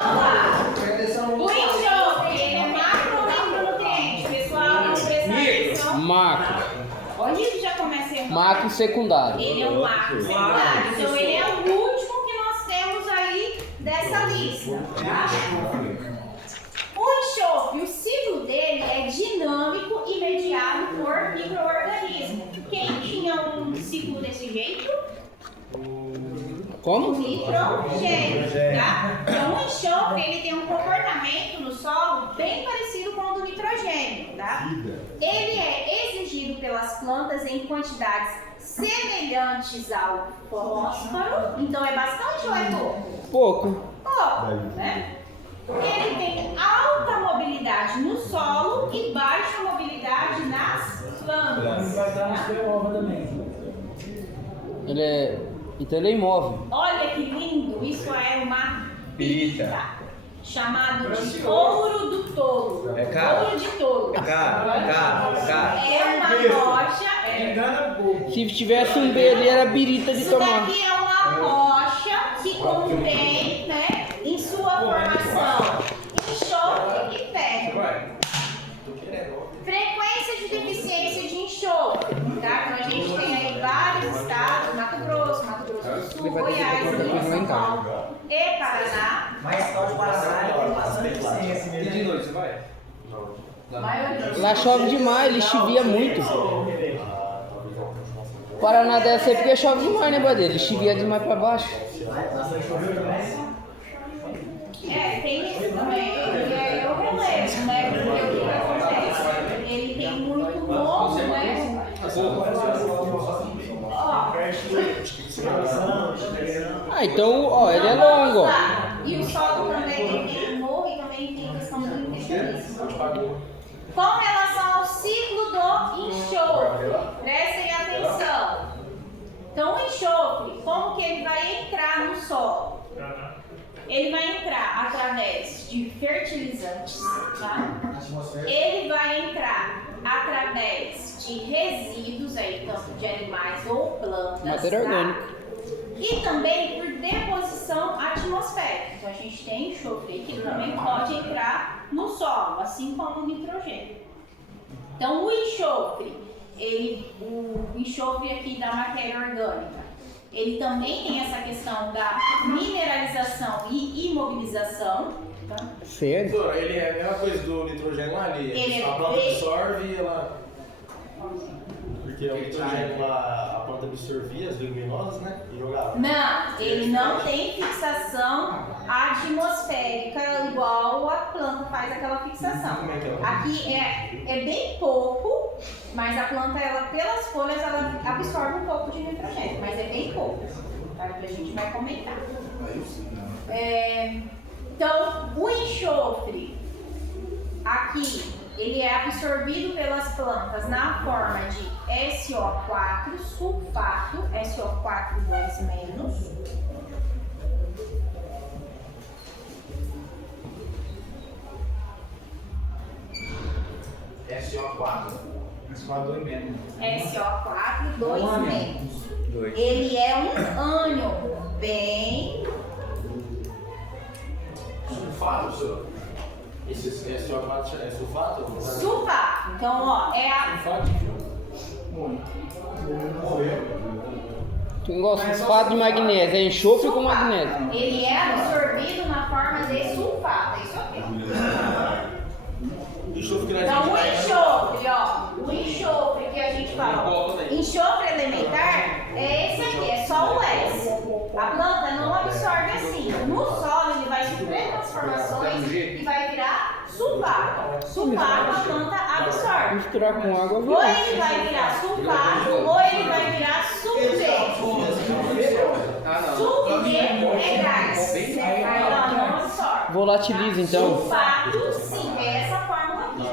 O enxofre, ele é macro ou micronutriente? Pessoal, vamos prestar atenção. Macro. Olha que já comecei a Macro secundário. Ele é o macro secundário. Então ele é o último que nós temos aí dessa lista. Tá? O enxofre, o ciclo dele é dinâmico e mediado por micro-organismos. Quem tinha um ciclo desse jeito? Como? O nitrogênio, tá? Então o enxofre ele tem um comportamento no solo bem parecido com o do nitrogênio, tá? Ele é exigido pelas plantas em quantidades semelhantes ao fósforo, então é bastante ou é pouco? Pouco. Pouco, né? Ele tem alta mobilidade no solo e baixa mobilidade nas plantas. Ele é. Então ele é imóvel. Olha que lindo, isso é uma Pirita. chamado de ouro do touro. É caro? Ouro de touro. É caro. É uma rocha. Se tivesse um B ali, era birita de Isso tomar. daqui é uma rocha que contém, né, em sua formação, enxofre e ferro. Frequência de deficiência de enxofre, tá? Então a gente tem aí vários estados, Mato Grosso do Sul, Goiás, Minas, São Paulo e Paraná. Lá chove demais, ele chivia muito. Paraná deve ser porque chove demais, né, Badeira? Ele chivia demais pra baixo. Tem isso também, eu relevo, né? Porque o que acontece? Ele tem muito morro, né? Ah, então, ó, ele é longo, ó. E o solo também ele tem morro e também tem questão do intestino. Com relação ao ciclo do enxofre, prestem atenção. Então, o enxofre, como que ele vai entrar no solo? Ele vai entrar através de fertilizantes, tá? Ele vai entrar através de resíduos aí, tanto de animais ou plantas, Matéria tá? orgânica. E também por deposição atmosférica. Então a gente tem enxofre que também pode entrar no solo, assim como o nitrogênio. Então o enxofre, o enxofre aqui da matéria orgânica, ele também tem essa questão da mineralização e imobilização. Tá? Sério? Doutora, ele é a mesma coisa do nitrogênio lá ali. Ele A planta absorve e ela. Porque o nitrogênio lá, a planta absorvia as leguminosas, né? E jogava. Não, ele não tem fixação atmosférica igual a planta faz aquela fixação. Como é que é? Aqui é bem pouco, mas a planta, ela, pelas folhas, ela absorve um pouco de nitrogênio, mas é bem pouco, tá? Que a gente vai comentar. Então, o enxofre, aqui, ele é absorvido pelas plantas na forma de SO4, sulfato, SO4 2-. SO4. SO4 menos. SO4 2-. Ele é um ânion bem... Sulfato, senhor? Esse SO4 é sulfato? Sulfato. Então, ó, é a... Tu gosta de sulfato de magnésio, é enxofre com magnésio. Ele é absorvido na forma de sulfato, é isso aqui. Enxofre que Então, o enxofre, ó, o enxofre que a gente fala, enxofre elementar é esse aqui, é só o S. A planta não absorve assim. No solo ele vai sofrer transformações e vai virar sulfato. Sulfato a planta absorve. Misturar com água, Ou vira. ele vai virar sulfato ou ele vai virar sulfeto. Sulfeto é gás. Ela não absorve. Volatiliza, então. Sulfato, sim, é essa fórmula aqui.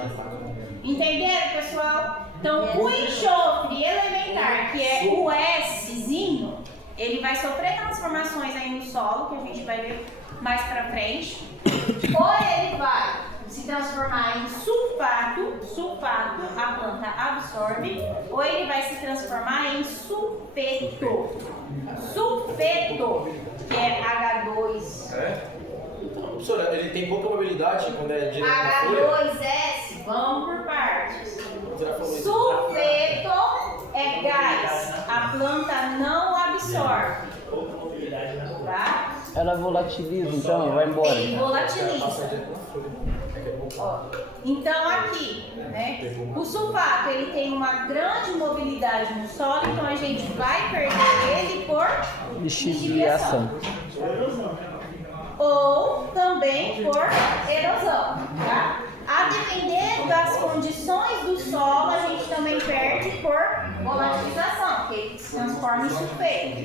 Entenderam, pessoal? Então, o enxofre elementar, que é o Szinho, ele vai sofrer transformações aí no solo, que a gente vai ver mais pra frente. Ou ele vai se transformar em sulfato, a planta absorve, ou ele vai se transformar em sulfeto, que é H2. Professora, ele tem pouca mobilidade quando é direto na folha? H2S, vamos por partes. Você já falou isso. Sulfeto é gás, a planta não absorve. Tá? Ela volatiliza, então vai embora. Ele volatiliza. Ó, então aqui, né? O sulfato ele tem uma grande mobilidade no solo, então a gente vai perder ele por lixiviação. Ou também por erosão, tá? A depender das condições do solo, a gente também perde por volatilização, porque ele se transforma em sulfeto.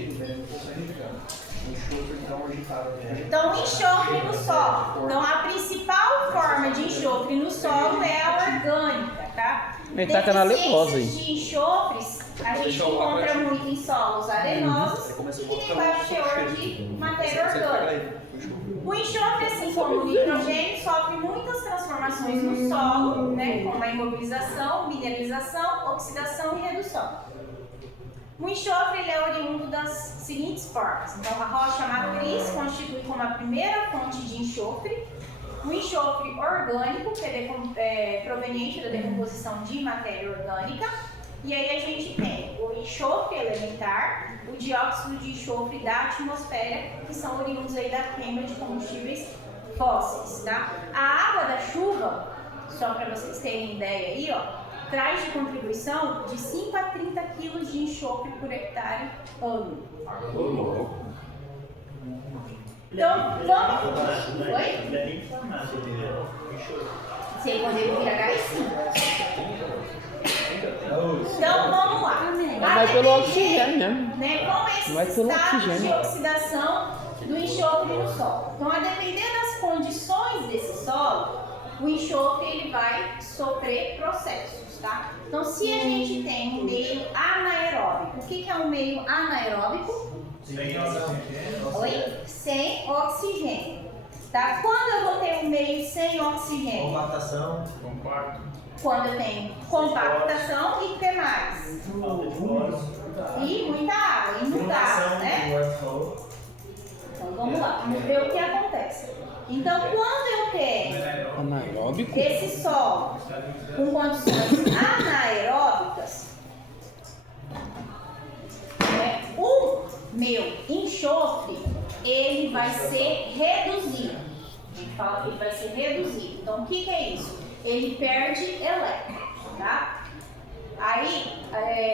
Então, o enxofre no solo. Então, a principal forma de enxofre no solo é a orgânica, tá? Ele taca na levosa aí. De enxofres, a gente encontra muito em solos arenosos e que tem baixo teor de matéria orgânica. O enxofre, assim como o nitrogênio, sofre muitas transformações no solo, né, como a imobilização, mineralização, oxidação e redução. O enxofre ele é oriundo das seguintes formas. Então, a rocha matriz constitui como a primeira fonte de enxofre. O enxofre orgânico, que é proveniente da decomposição de matéria orgânica. E aí a gente tem o enxofre elementar, o dióxido de enxofre da atmosfera, que são oriundos aí da queima de combustíveis fósseis, tá? A água da chuva, só para vocês terem ideia aí, ó, traz de contribuição de 5 a 30 quilos de enxofre por hectare ano. Então, vamos... Oi? Sei quando ele vira gás, sim. Então, vamos lá. Vai pelo oxigênio mesmo. Né, com esse Vai pelo estado oxigênio. de oxidação do enxofre no solo. Então, a depender das condições desse solo, o enxofre ele vai sofrer processos, tá? Então, se a gente tem um meio anaeróbico, o que é um meio anaeróbico? Sem oxigênio. Oi? Sem oxigênio. Tá? Quando eu vou ter um meio sem oxigênio? Compactação. Compacto. Quando eu tenho compactação e o que mais? E muita água, inundada, né? Então vamos lá, vamos ver o que acontece. Então quando eu tenho Anaeróbico? esse solo com condições anaeróbicas, o meu enxofre ele vai ser reduzido. A gente fala que ele vai ser reduzido. Então o que é isso? Ele perde elétrons, tá? Aí,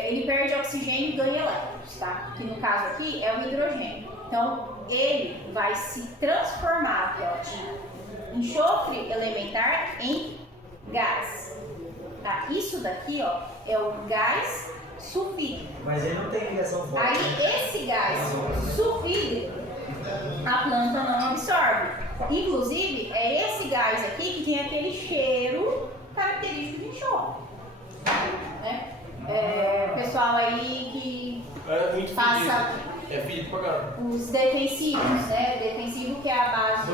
ele perde oxigênio e ganha elétrons, tá? Que no caso aqui é o hidrogênio. Então, ele vai se transformar de enxofre elementar em gás, tá? Isso daqui, ó, é o gás sulfídrico. Mas ele não tem ligação forte. Aí, esse gás sulfídrico, a planta não absorve. Inclusive, é esse gás aqui que tem aquele cheiro característico de enxofre. Né? Pessoal aí que É muito passa fedido. É fedido pra caramba. os defensivos, né? Defensivo que é a base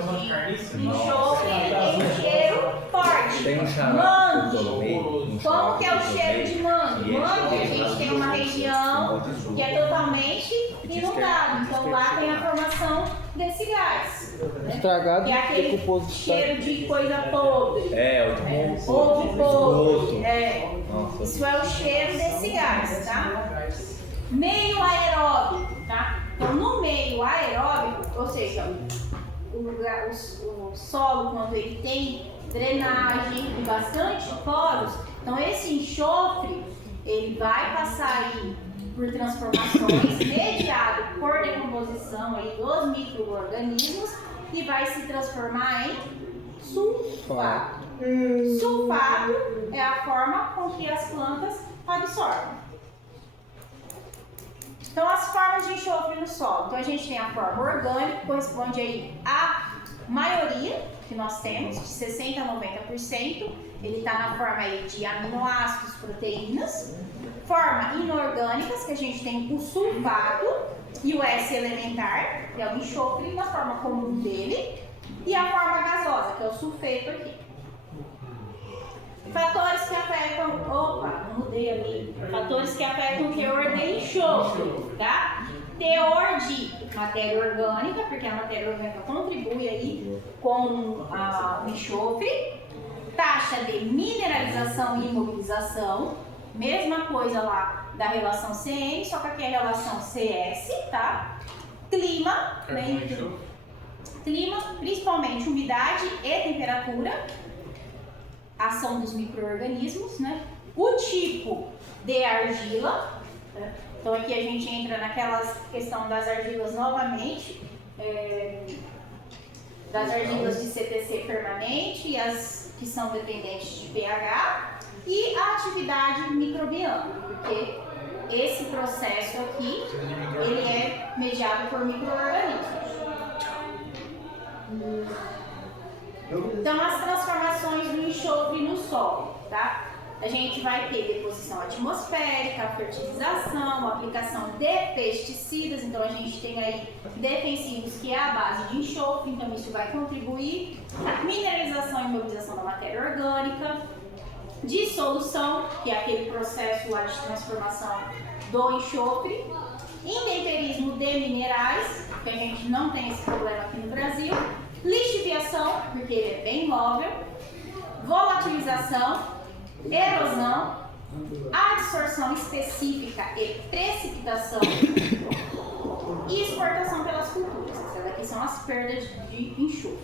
de enxofre, ele tem um cheiro forte. Tem um xarope Mangue. Como que é o cheiro de mangue? Mangue, a gente tem uma região que é totalmente inundada. Então lá tem a formação desse gás. Né? Estragado, Que é aquele decomposto. cheiro de coisa podre. Ovo podre. Nossa. Isso é o cheiro desse gás, tá? Meio aeróbico, tá? Então, no meio aeróbico, ou seja, o solo, quando ele tem drenagem e bastante poros, então esse enxofre, ele vai passar aí por transformações mediado por decomposição aí dos micro-organismos e vai se transformar em sulfato. Sulfato é a forma com que as plantas absorvem. Então, as formas de enxofre no solo. Então, a gente tem a forma orgânica, que corresponde aí à maioria que nós temos, de 60% a 90%. Ele está na forma aí de aminoácidos, proteínas. Forma inorgânicas, que a gente tem o sulfato e o S elementar, que é o enxofre na forma comum dele. E a forma gasosa, que é o sulfeto aqui. Fatores que afetam, mudei ali. Fatores que afetam o teor de enxofre, tá? Teor de matéria orgânica, porque a matéria orgânica contribui aí com o enxofre. Taxa de mineralização e imobilização, mesma coisa lá da relação CN, só que aqui é a relação CS, tá? Clima, né? Clima, principalmente umidade e temperatura, ação dos micro-organismos, né? O tipo de argila, né? Então aqui a gente entra naquela questão das argilas novamente, das argilas de CTC permanente e as que são dependentes de pH, e a atividade microbiana, porque esse processo aqui, ele é mediado por micro-organismos. Então, as transformações do enxofre no solo, tá? A gente vai ter deposição atmosférica, fertilização, aplicação de pesticidas, então a gente tem aí defensivos que é a base de enxofre, então isso vai contribuir. Mineralização e imobilização da matéria orgânica, dissolução, que é aquele processo lá de transformação do enxofre, intemperismo de minerais, que a gente não tem esse problema aqui no Brasil, lixiviação, porque ele é bem móvel, volatilização, erosão, adsorção específica e precipitação e exportação pelas culturas. Essas aqui são as perdas de enxofre.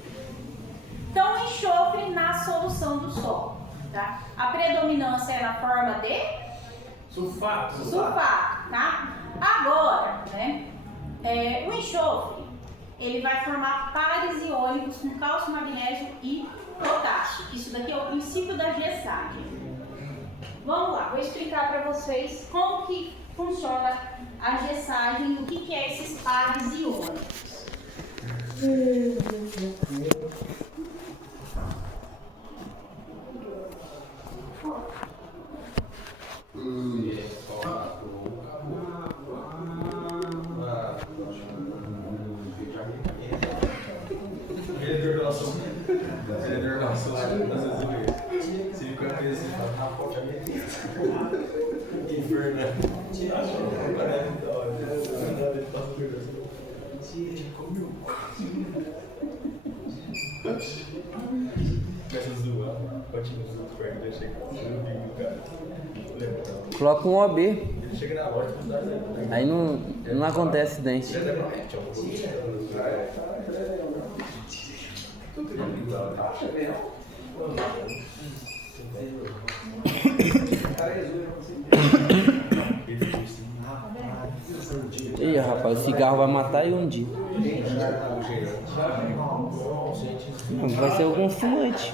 Então, enxofre na solução do solo. Tá? A predominância é na forma de Sulfato. sulfato. Tá? Agora, né, o enxofre ele vai formar pares iônicos com cálcio, magnésio e potássio. Isso daqui é o princípio da gessagem. Vamos lá, vou explicar para vocês como que funciona a gessagem, o que é esses pares iônicos. Coloca um OB. Aí não acontece acidente. Ih, rapaz, o cigarro vai matar e um dia. Não, vai ser algum fumante.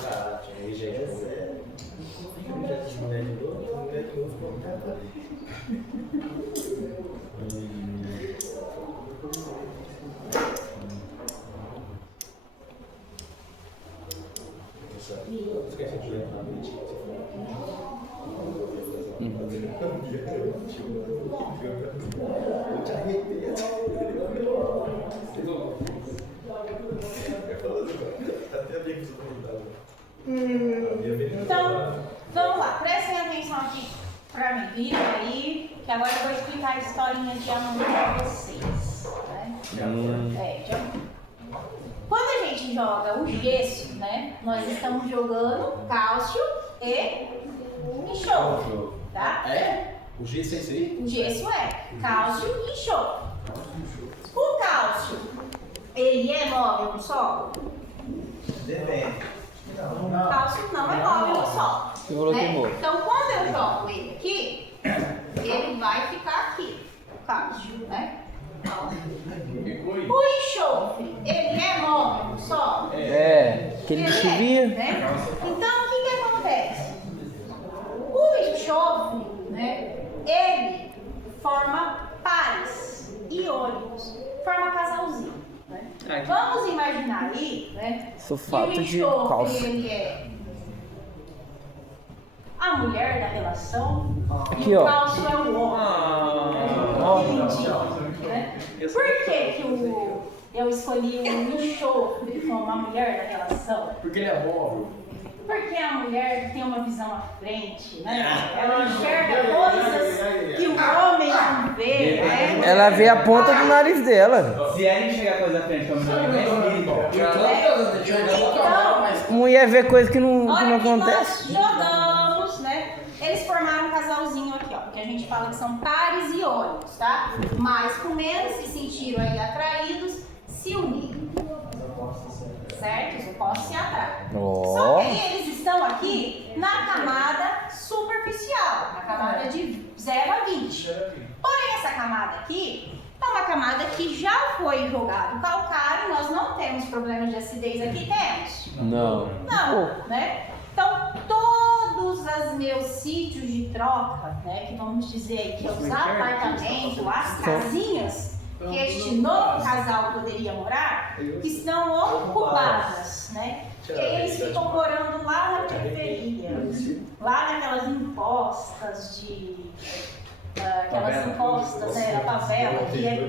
Então, vamos lá, prestem atenção aqui pra mim, viram aí, que agora eu vou explicar a historinha de amor pra vocês. Né? De amor. Quando a gente joga o gesso, né, nós estamos jogando cálcio e enxofre, tá? É? O gesso é isso aí? O gesso é cálcio e enxofre. O cálcio, ele é móvel no solo? Depende. O cálcio não é móvel no solo. Você falou que é móvel. Então, quando eu jogo ele aqui, ele vai ficar aqui, o cálcio, né? O enxofre, ele é móvel no solo? É, que ele chivia. Né? Então, o que acontece? O enxofre, né, ele forma pares iônicos, forma casalzinho. Né? Vamos imaginar aí, né, Sulfato que o de enxofre, cálcio. ele é a mulher da relação Aqui, e o ó. cálcio é o homem. Entendi, né? Por que eu escolhi o enxofre como a mulher da relação? Porque ele é móvel. Porque a mulher tem uma visão à frente, né? Ela enxerga coisas que o homem não vê, né? Ela vê a ponta do nariz dela. Se ela enxergar coisa à frente, como Então, Mulher vê coisa que não olha que acontece. nós jogamos, né? Eles formaram um casalzinho aqui, ó. Porque a gente fala que são pares e ônibus, tá? Mais com menos se sentiram aí atraídos, se uniram. Certo? Os opostos se atraem. Só Ó. que aí eles estão aqui na camada superficial, na camada de 0 a 20. Porém, essa camada aqui é uma camada que já foi jogado calcário, nós não temos problemas de acidez aqui, temos? Não. Não, né? Então, todos os meus sítios de troca, né, que vamos dizer que é os apartamentos, as casinhas, que este novo casal poderia morar, estão ocupadas, né? E aí eles ficam morando lá na periferia, lá naquelas impostas de... aquelas impostas, né, a favela, que é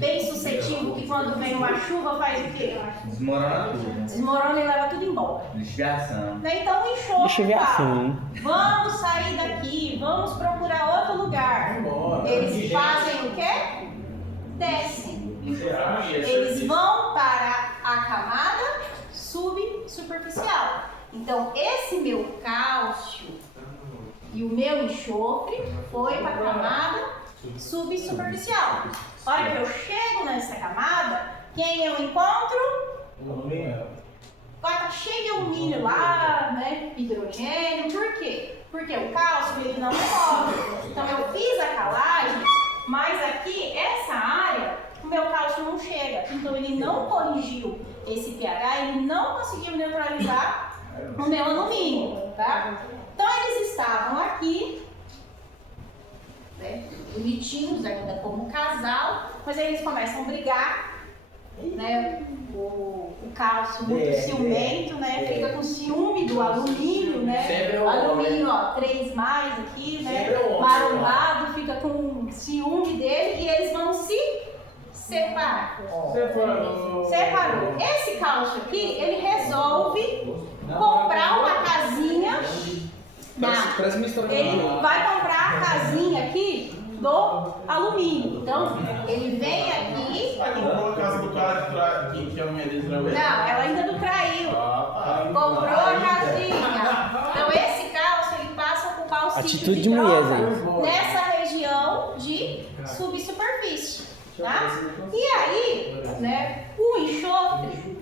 bem suscetível, que quando vem uma chuva faz o quê? Desmorona tudo. Desmorona e leva tudo embora. Lixiviação. Né? Então o enxofre Deixa eu ver fala, assim. vamos sair daqui, vamos procurar outro lugar. Eles fazem o quê? Descem. Eles vão para a camada subsuperficial. Então esse meu cálcio e o meu enxofre foi para a camada subsuperficial. A hora que eu chego nessa camada, quem eu encontro? Vai estar cheio de alumínio lá, né? Hidrogênio. Por quê? Porque o cálcio ele não corre. Então eu fiz a calagem, mas aqui, essa área, o meu cálcio não chega. Então ele não corrigiu esse pH, ele não conseguiu neutralizar o meu alumínio, tá? Então eles estavam aqui, né, bonitinhos ainda como casal, mas aí eles começam a brigar, né? O cálcio muito ciumento, né? Fica com ciúme do alumínio, né? Alumínio, ó, 3 mais aqui, né? Marombado, fica com ciúme dele e eles vão se separar. Separou. Esse cálcio aqui, ele resolve comprar uma casinha. Ele vai comprar a casinha aqui do alumínio. Então, ele vem aqui. Comprou a casa do cara que a mulher dele traiu. Não, ela ainda não traiu. Comprou a casinha. Então, esse cálcio, ele passa a ocupar o sítio Atitude de de mulher, troca nessa região de subsuperfície. Tá? E aí, né, o enxofre,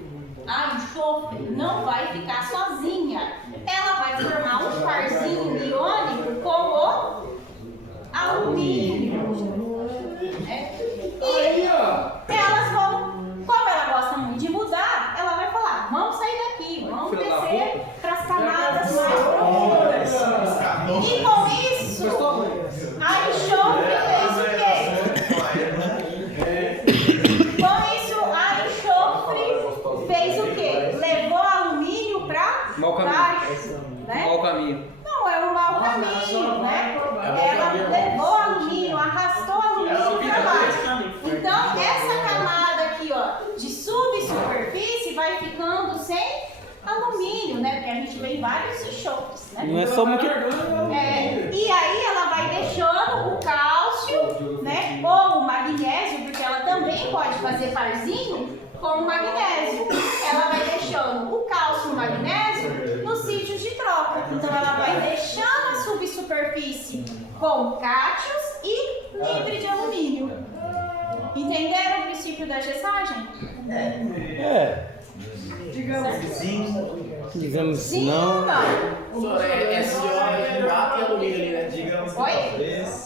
a enxofre não vai ficar sozinha. Ela vai formar um parzinho iônico com o alumínio. Né? E elas vão, como ela gosta muito de mudar, ela vai falar, vamos sair daqui, vamos descer para as camadas mais profundas. E com isso, a enxofre fez o quê? Com isso, a enxofre fez o quê? Levou alumínio para baixo, né? Mau caminho. Não é um mau caminho, né? Ela levou alumínio, arrastou alumínio para baixo. Então, essa camada aqui, ó, de subsuperfície vai ficando sem alumínio, né? Porque a gente vê em vários enxofres, né? Não é só muito. E aí ela vai deixando o cálcio, né? Ou o magnésio, porque ela também pode fazer parzinho com o magnésio. Ela vai deixando o cálcio e o magnésio nos sítios de troca. Então ela vai deixando a subsuperfície com cátions e livre de alumínio. Entenderam o princípio da gessagem? Digamos Sim não. ou não? Esse óleo de prata e alumínio ali, né? Digamos. Oi?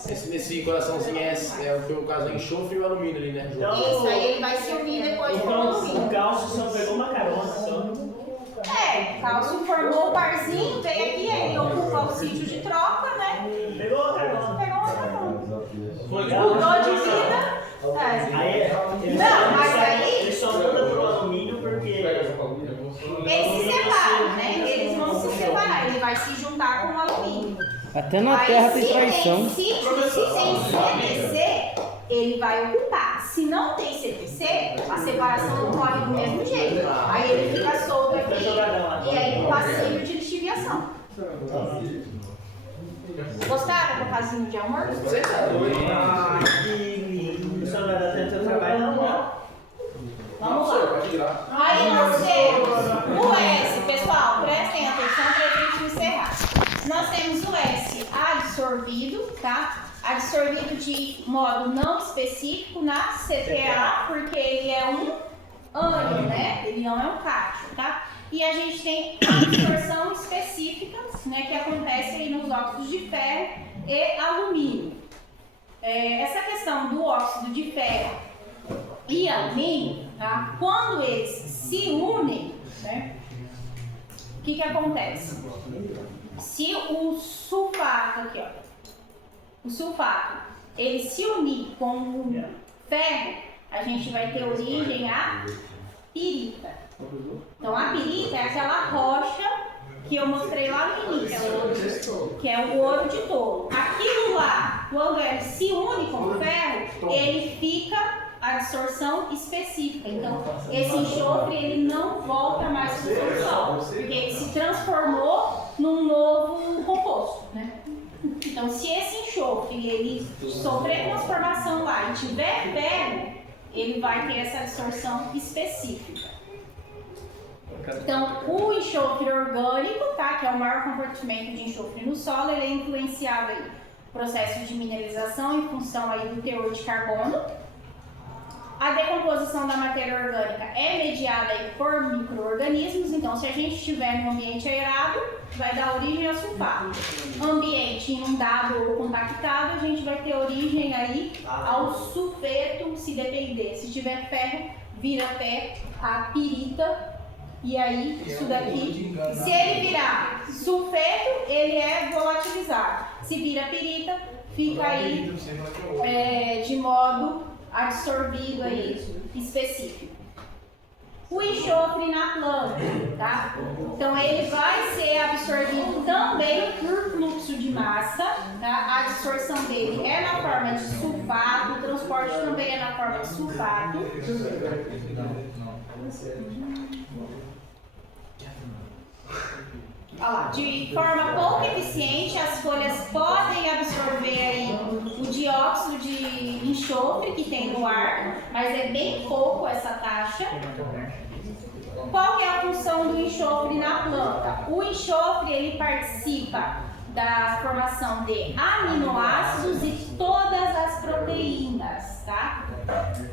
Esse coraçãozinho é o que o caso é enxofre e o alumínio ali, né? Isso, aí ele vai se unir depois com o alumínio. O cálcio só pegou uma carona só. O cálcio formou o parzinho, veio aqui, ele ocupa o sítio de troca, né? Pegou uma carona. Pegou uma carona. Foi Mudou de vida. Aí, Não, mas aí ele só muda pro alumínio porque eles se separam, né? Eles vão se separar, ele vai se juntar com o alumínio. Até na Aí, terra tem se traição. se tem CTC, ele vai ocupar. Se não tem CTC, a separação ocorre do mesmo jeito. Aí ele fica solto aqui e aí passível de lixiviação. criação. Gostaram do casinho de amor? Ah, que lindo. Só não vai dar tanto trabalho, não. Vamos lá. Aí nós temos o S, pessoal, prestem atenção para a gente encerrar. Nós temos o S adsorvido, tá? Adsorvido de modo não específico na CTA, porque ele é um ânion, né? Ele não é um cátion, tá? E a gente tem a absorção específica, né, que acontece aí nos óxidos de ferro e alumínio. Essa questão do óxido de ferro e alumínio, tá? Quando eles se unem, né, o que acontece? Se o sulfato aqui, ó, o sulfato, ele se unir com o ferro, a gente vai ter origem a pirita. Então a pirita é aquela rocha que eu mostrei lá no início, que é o ouro de tolo. Aquilo lá, quando ele se une com o ferro, ele fica a absorção específica. Então esse enxofre ele não volta mais para o solo, porque ele se transformou num novo composto, né? Então se esse enxofre ele sofrer transformação lá e tiver ferro, ele vai ter essa absorção específica. Então, o enxofre orgânico, tá, que é o maior compartimento de enxofre no solo, ele é influenciado aí processo de mineralização em função aí do teor de carbono. A decomposição da matéria orgânica é mediada aí por micro-organismos, então se a gente estiver em um ambiente aerado, vai dar origem a sulfato. Ambiente inundado ou compactado, a gente vai ter origem aí ao sulfeto, se depender. Se tiver ferro, vira pé a pirita. E aí, isso daqui, se ele virar sulfeto, ele é volatilizado. Se vira pirita, fica aí de modo absorvido aí, específico. O enxofre na planta, tá? Então ele vai ser absorvido também por fluxo de massa, tá? A absorção dele é na forma de sulfato, o transporte também é na forma de sulfato. Olha lá, de forma pouco eficiente, as folhas podem absorver aí o dióxido de enxofre que tem no ar, mas é bem pouco essa taxa. Qual que é a função do enxofre na planta? O enxofre ele participa da formação de aminoácidos e todas as proteínas, tá?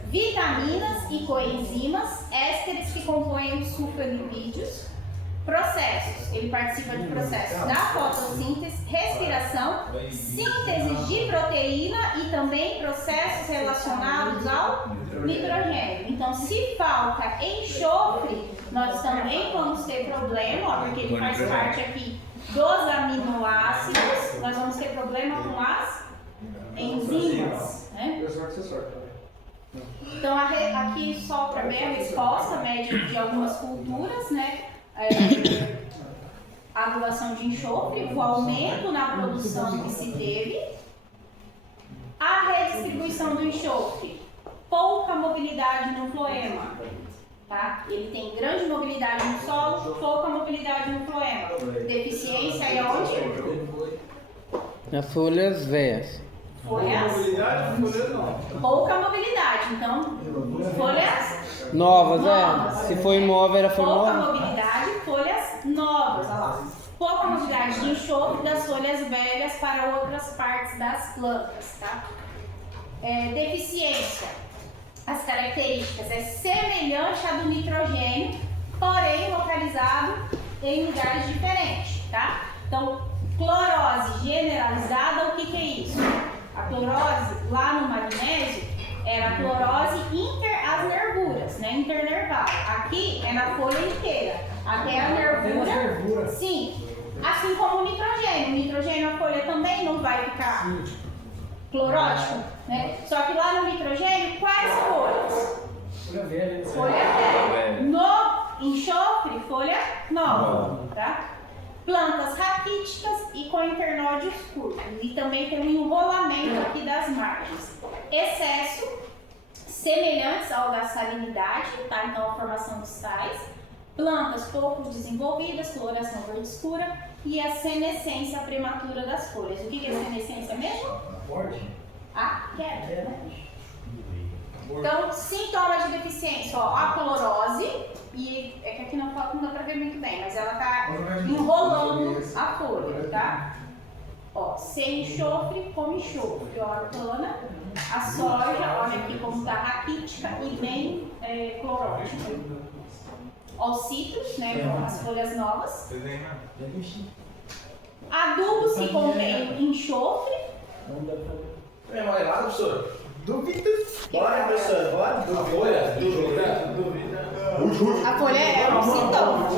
Vitaminas e coenzimas, ésteres que compõem os sulfolipídios. Processos, ele participa de processos da fotossíntese, respiração, síntese de proteína e também processos relacionados ao nitrogênio. Então, se falta enxofre, nós também vamos ter problema, ó, porque ele faz parte aqui dos aminoácidos, nós vamos ter problema com as enzimas, né? Então, aqui só para ver a resposta média de algumas culturas, né? A doação de enxofre, o aumento na produção que se teve, a redistribuição do enxofre, pouca mobilidade no floema, tá? Ele tem grande mobilidade no solo, pouca mobilidade no floema. Deficiência é onde? Nas folhas velhas. Folhas? Pouca mobilidade, então folhas Novas, Se for imóvel, era pouca nova. mobilidade, folhas novas, olha lá. Pouca mobilidade de enxofre das folhas velhas para outras partes das plantas, tá? Deficiência. As características é semelhante à do nitrogênio, porém localizado em lugares diferentes, tá? Então, clorose generalizada, o que é isso? A clorose lá no magnésio era a clorose inter as nervuras, né? Internerval. Aqui é na folha inteira. Até a nervura. Sim. Assim como o nitrogênio. O nitrogênio, a folha também não vai ficar clorótico, né? Só que lá no nitrogênio, quais folhas? Folha velha. No enxofre, folha nova, tá? Plantas raquíticas e com internódios curtos. E também tem um enrolamento aqui das margens. Excesso, semelhantes ao da salinidade, tá? Então a formação de sais. Plantas pouco desenvolvidas, coloração verde escura e a senescência prematura das folhas. O que é senescência mesmo? A queda, né? Então, sintomas de deficiência, ó, a colorose, e é que aqui não dá pra ver muito bem, mas ela tá enrolando a folha, tá? Ó, sem enxofre, como enxofre, ó, a cana, a soja, olha aqui como tá raquítica e bem clorótica. Ó, os citros, né, com as folhas novas. Adubo se contém enxofre. É amarelado, professor? Dúvida? Bora, professor, bora. Dúvida. A folha é um sintoma.